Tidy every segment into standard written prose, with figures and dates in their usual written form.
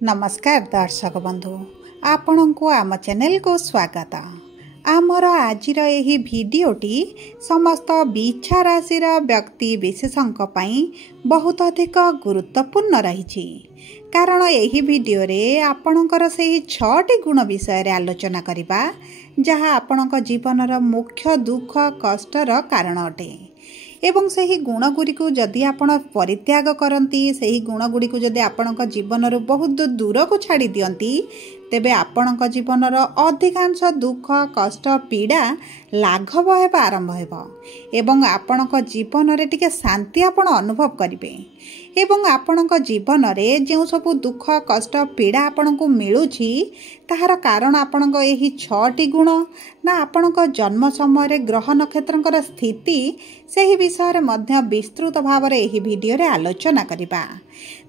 नमस्कार दर्शक बंधु आपण को आम चैनल को स्वागत। आमर आज भिडटी समस्त बिछा राशि व्यक्ति विशेषों बहुत अधिक गुरुत्वपूर्ण रही कारण यही भिडियो रे आपणकर से 6टी गुण विषय आलोचना करबा जहाँ आपणक जीवनर मुख्य दुख कष्टर कारण अटे एवं सही गुणगुड़ी को जदि आपण परित्याग करती से गुणगुड़ी को जदि आपणक जीवन बहुत दूर को छाड़ी दियंती तेबे आपणक जीवनर अधिकांश दुख कष्ट पीड़ा लाघव हेबा आरंभ हेबा एवं आपणक जीवन रे टिके शांति आपण अनुभव करिवे एवं आपणक जीवन रे जो सब दुख कष्ट पीड़ा आपण को मिलुछि ताहार कारण आपणक एही 6टी गुण ना आपणक जन्म समय ग्रह नक्षत्रंकर स्थिति सही विषय रे मध्य विस्तृत भाव रे एही वीडियो रे आलोचना करिबा।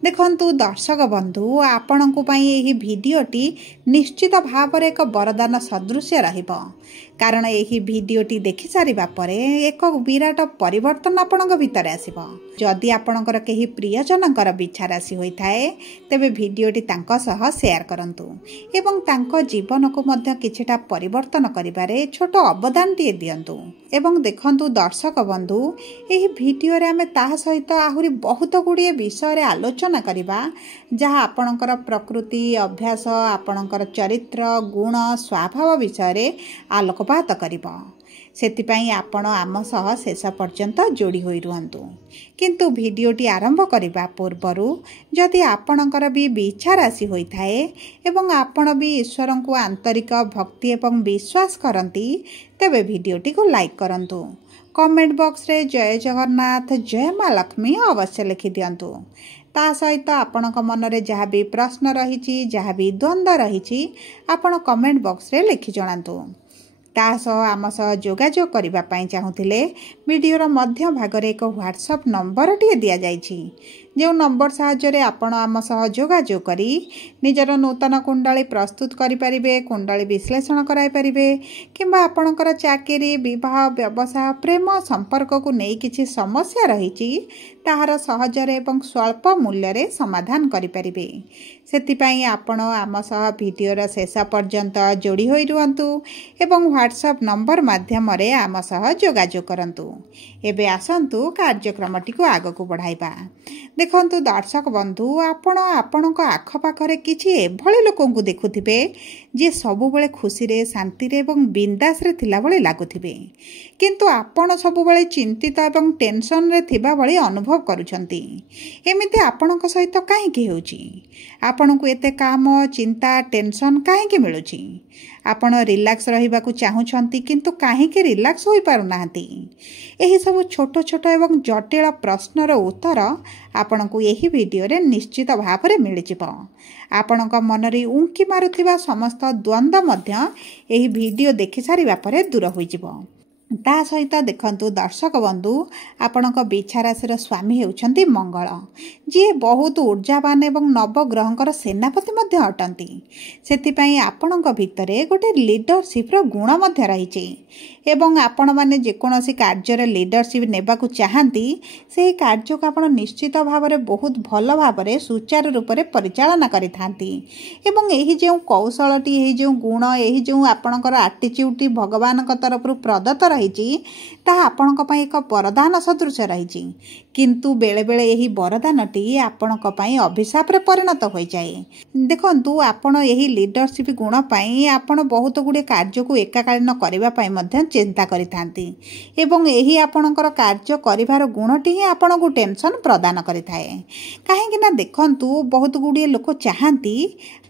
देखंतु दर्शक बंधु आपण को पई एही वीडियोटी निश्चित भाव रे एक वरदान सदृश रहिबो कारण एही वीडियोटी देखि सारिबा परे एक विराट परिवर्तन आपणक भितर आसीबो। जदि आपणकर केही प्रियजनकर बिछा राशि होइथाए तेबे वीडियोटी तांको सह शेयर करंतु एवं तांको जीवन को मध्य किछटा परिवर्तन करिबारे छोट अवदान टिए दियंतु। एवं देखंतु दर्शक बंधु एही वीडियो रे हमें ताहा सहित आहुरी बहुत गुड़िए विषय रे आलोचना करिबा जहाँ आपणकर प्रकृति अभ्यास आपणकर चरित्र गुण स्वभाव विषय रे आलोकपात करिबो सेतिपई आपण आम सह शेष पर्यंत जोड़ी होई रुहंतु। किंतु वीडियोटी आरंभ करिबा पूर्वरु जदि आपणकर भी बिछा राशि होइथाए एवं आपण भी ईश्वर को आंतरिक भक्ति एवं विश्वास करंती तेबे वीडियोटी को लाइक करंतु कमेंट बॉक्स रे जय जगन्नाथ जय माँ लक्ष्मी अवश्य लिखि दियंतु। ता सहित आपणक मन रे जहाँ भी प्रश्न रही जहाँ भी द्वंद्व रही आपण कमेंट बॉक्स रे लिखि जणांतु। ता सह आम सह जोगाजोग करबा पई चाहुथिले वीडियोर मध्य भाग रे एक व्हाट्सएप नंबर टिए दिया जाइछि जो नंबर साहाय्य आपण आम सह जोगाजोग करी निजर नूतन कुंडली प्रस्तुत करि परिबे कुंडली विश्लेषण कराई परिबे किंबा आपणकर चाकरी विवाह व्यवसाय प्रेम संपर्क को नहीं किछि समस्या रहिछि ताहार सहजरे एवं स्वल्प मूल्य रे समाधान करि परिबे सेतिपई आपण आम सह वीडियोर शेष पर्यंत जोड़ी होई रुहंतु एवं व्हाट्सएप नंबर माध्यम रे आम सह जोगाजोग करंतु। एबे आसंतु कार्यक्रमटी को आग को बढ़ाइबा। देखंतु दर्शक बंधु आपण आपणक आखपाखरे किछि एभଳି लोकंकु देखुथिबे जे सबुबेले खुशी रे शांति रे एवं बिंदास रे थिला भଳି लागुथिबे किंतु आपण सबुबेले चिंतित एवं टेंशन रे थिबा भଳି अनुभव करूछंती। एमिति आपणक सहित काहे कि होउची आपणकु एते काम चिंता टेंशन काहे कि मिलुची आपण रिलैक्स रहिबा को चाहुछंती किंतु काहे कि रिलैक्स होई पारु नाहंती। एही सब छोट छोट एवं जटिल प्रश्नर उत्तर आपणकु एही वीडियो रे निश्चित भाव रे मिल जिवो। आपणक मन रे उंकी मारुथिबा समस्त द्वंद्व मध्य एही वीडियो देखि सारिबा परे दूर होई जिवो। ता सहित देखंतु दर्शक बंधु आपणक बिछा राशि स्वामी हेउछंती मंगल जी बहुत ऊर्जावान एवं नवग्रहंकर सेनापति मध्य अटंती सेतिपई आपणक भितरे गोटे लीडरशिप रो गुण मध्य रहिछि एवं आपण माने जेकोनोसी कार्य रे लीडरशिप नेबाकू चाहंती सेही कार्य को आपण निश्चित भाव रे बहुत भल भाव रे सुचारू रूप रे परिचालना करिथांती एवं एही जे कौशलटी एही जे गुण एही जे आपणकर एटीट्यूड भगवानक तरफ रु प्रदत्त ताहा आपणक पई एक वरदान सदृश रही किंतु बेले बेले यही वरदानटी आपणक पई अभिशाप रे परिणत हो जाए। देखंतु आपण यही लीडरशिप गुण पई आपण बहुत गुडे कार्य को एकाकालीन करबा पई मध्य चिंता करिथांती एवं यही आपणकर कार्य करिवार गुणटी ही आपणकु टेंशन प्रदान करिथाए काहे कि ना देखंतु बहुत गुडे लोक चाहंती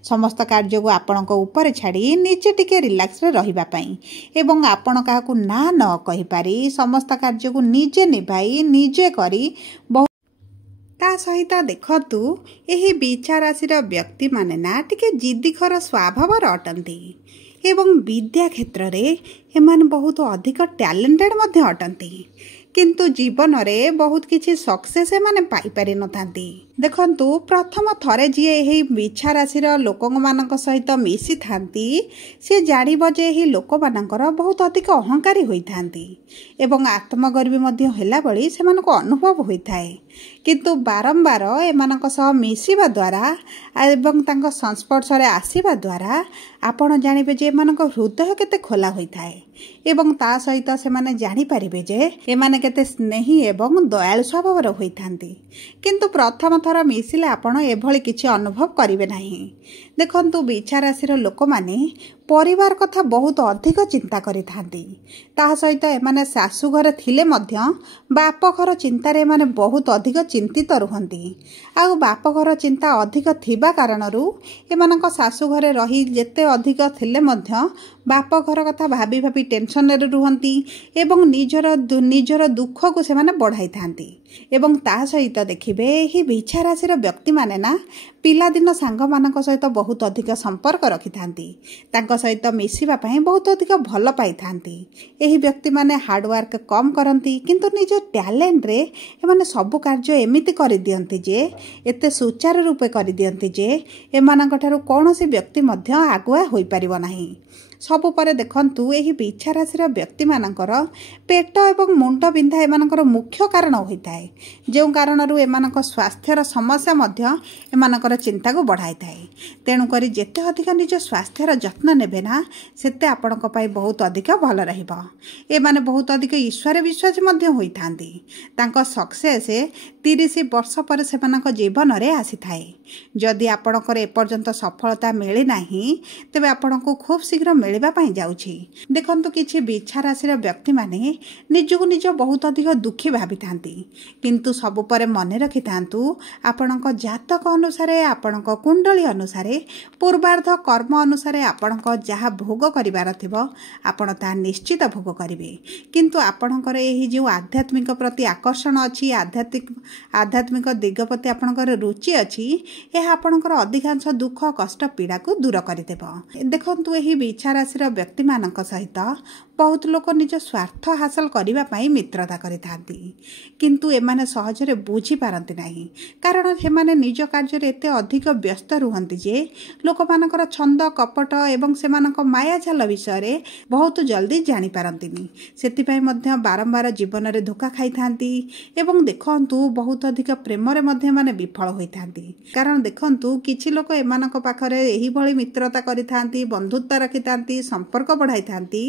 समस्त कार्य को आपणक ऊपर छाड़ी निजे टिके रिलैक्स रे रहिबा पई एवं आपण काहाकू ना न कहि पारी समस्त कार्य को निजे निभाई निजे करी ता सहित देखतु एही बिछा राशि व्यक्ति माने ना टिके जिद्दीखर स्वभाव अटंती एवं विद्या क्षेत्र रे एमान बहुत अधिक टैलेंटेड मध्य अटंती किंतु जीवन रे बहुत किछि सक्सेस एमाने पाई पारि नथांती। देखंतु प्रथम थरे जी एही बिछा राशि लोक मानक सहित मिसी थांती से जानिब जे एही लोक मानकर बहुत अधिक अहंकारी होई थांती एवं आत्मगर्वी मध्य होला बळी सेमानको अनुभव होई थाए किंतु बारंबार एमानक सह मिसिबा द्वारा एवं तांको संस्पर्शरे आसीबा द्वारा आपण जानिबे जे एमानक हृदय केते खोला होइथाय एवं ता सहित से माने जानि परिबे जे एमाने केते स्नेही एवं दयालु स्वभावर होइथांती। किंतु प्रथम थर मिसिले आपण एभली किछि अनुभव करिवे नाही। देखंतु बिछा राशिर लोक माने परिवार कथा बहुत अधिक चिंता करिथांती। ता सहित एमाने सासु घरे थिले मध्य बाप घर चिंतार एमाने बहुत अधिक चिंतित रुहंती। आउ बाप घर चिंता अधिक थिबा कारणरू एमानक सासु घरे रही जेते अधिक थिले मध्य बाप घर कथा भाबी भाबी टेंशन रे रुहंती एवं निजर दुख को से माने बढ़ाई थांती। एवं ता सहित देखिबे एही बिछा राशिर व्यक्ति माने ना पिला दिन सांग मानक सहित बहुत अधिक संपर्क रखि थांती। तांको सहित मिसिबा पई बहुत अधिक भल पाई थांती। एही व्यक्ति माने हार्ड वर्क कम करंती किंतु निज टैलेंट रे एमाने सब कार्य एमिति करि दियंती जे एते सुचारू रूपे करि दियंती जे एमानक ठारू कोनोसी व्यक्ति मध्य आगुआ होई परिबो नाही। सबु परे देखंतु एही बिछा राशिर व्यक्ति मानकर पेट एवं मुंड बिंधा एमानकर मुख्य कारण होइताय। जे कारणरू एमानक स्वास्थ्यर समस्या मध्य एमानकर चिंता को बढ़ाई थाए। तेणु करी जेते अधिक निज स्वास्थ्यर जत्न नेबे ना सेते आपणक पई बहुत अधिक भल रहिबो। एमाने बहुत अधिक ईश्वर विश्वास मध्य होइथांती। तांको सक्सेस 30 वर्ष पर सेमानक जीवन रे आसी थाए। जदि आपणकर एपर्यंत सफलता मिली नाही तेबे आपणको खूब शीघ्र मिलबा पई जाउछि। देखंतु किछि बिछा राशिर व्यक्ति माने निजको निज बहुत अधिक दुखी भाबी थांती। किंतु सबु परे मने रखि थांतु आपणक जातक अनुसार आपणक कुंडली अनुसार पूर्वार्ध कर्म अनुसार आपणक जहा भोग करिवार थिबो आपण ता निश्चित भोग करिवे। किंतु आपणकर एही जो आध्यात्मिक प्रति आकर्षण अछि आध्यात्मिक दिग प्रति आपणकर रुचि अछि एहा आपणकर अधिकांश दुख कष्ट पीड़ा को दूर करिदेबो। देखंतु एही बिछा राशिर व्यक्ति मानक सहित बहुत लोक निज स्वार्थ हासिल करने पाई मित्रता करिथांती। किंतु एमाने सहजरे बुझी पारंती नाही कारण हेमाने निज कार्य एते अधिक व्यस्त रुहंती जे लोक मानकर छंद कपट एवं सेमानक माया जाल विषय बहुत जल्दी जानी पारंतीनी। सेति पई मध्य बारंबार जीवन रे धोखा खाई थांती एवं देखंतु बहुत अधिक प्रेम रे मध्य माने विफल होई थांती। कारण देखंतु किछि लोक एमानक पाखरे एही भली मित्रता करिथांती बंधुत्व रखिथांती संपर्क बढ़ाई थांती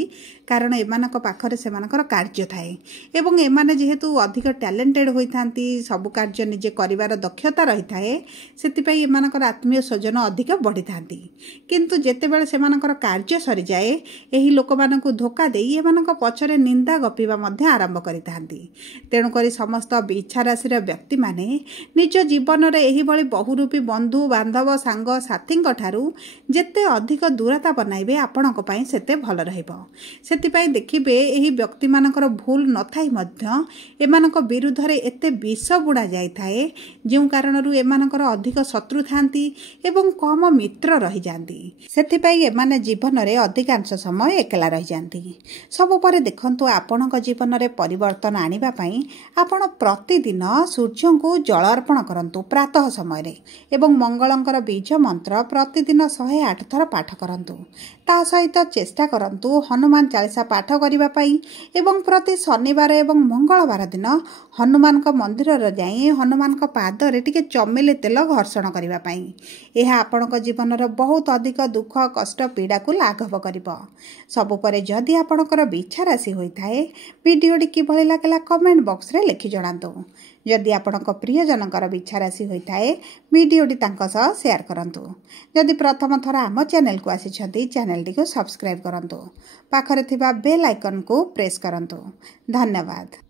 कारण एमानक पाखरे सेमानकर कार्य थाए एवं एमाने जेहेतु अधिक टैलेंटेड होई थांती सब कार्य निजे करिवार दक्षता रही थाए सेति पई एमानकर आत्मीय स्वजन अधिक बढ़ी थांती। किंतु जेते बेले सेमानकर कार्य सरी जाए एही लोक मानकु धोखा देई एमानक पछरे निंदा गपिबा मध्ये आरंभ करि थांती। तेणु करी समस्त बिछा राशिर व्यक्ति माने निज जीवन रे एही भली बहुरूपी बंधु बांधव सांग साथींक ठारू जेते अधिक दूरता बनाइबे आपणक पई सेते भल रहइबो। सेति पई देखिबे एही व्यक्ति मानकर भूल न थाई मध्य एमानक विरुद्ध रे एते विष बुड़ा जाय थाए जेउ कारणरू एमानकर अधिक शत्रु थांती एवं कम मित्र रही जांती। सेति पई एमाने जीवन रे अधिकांश समय एकला रही जांती। सब परे देखंतु आपणक जीवन रे परिवर्तन आनिबा पई आपण प्रतिदिन सूर्य को जल अर्पण करंतु प्रातः समय रे एवं मंगलंकर बीज मंत्र प्रतिदिन 108 थर पाठ करंतु। ता सहित चेष्टा करंतु हनुमान चालीसा पाठ करिबा पई एवं प्रति शनिवार एवं मंगलवार दिन हनुमान का मंदिर रे जाई हनुमान का पाद रे टिके चमेली तेल घर्षण करिबा पई एहा आपणक जीवन रे बहुत अधिक दुख कष्ट पीड़ा को लाघव करिबो। सब परे जदि आपणकर बिछा राशि होई थाए वीडियोटी किभली लागला कमेंट बॉक्स रे लिखि जणांतु। जदि आपणक प्रिय जनकर बिछा राशि होई थाए वीडियोटी तांको सह शेयर करंतु। जदि प्रथम थर आम चैनल को आसिछंती चैनल टी को सब्सक्राइब करंतु। पाखरे थिबा बेल आइकन को प्रेस करंतु। धन्यवाद।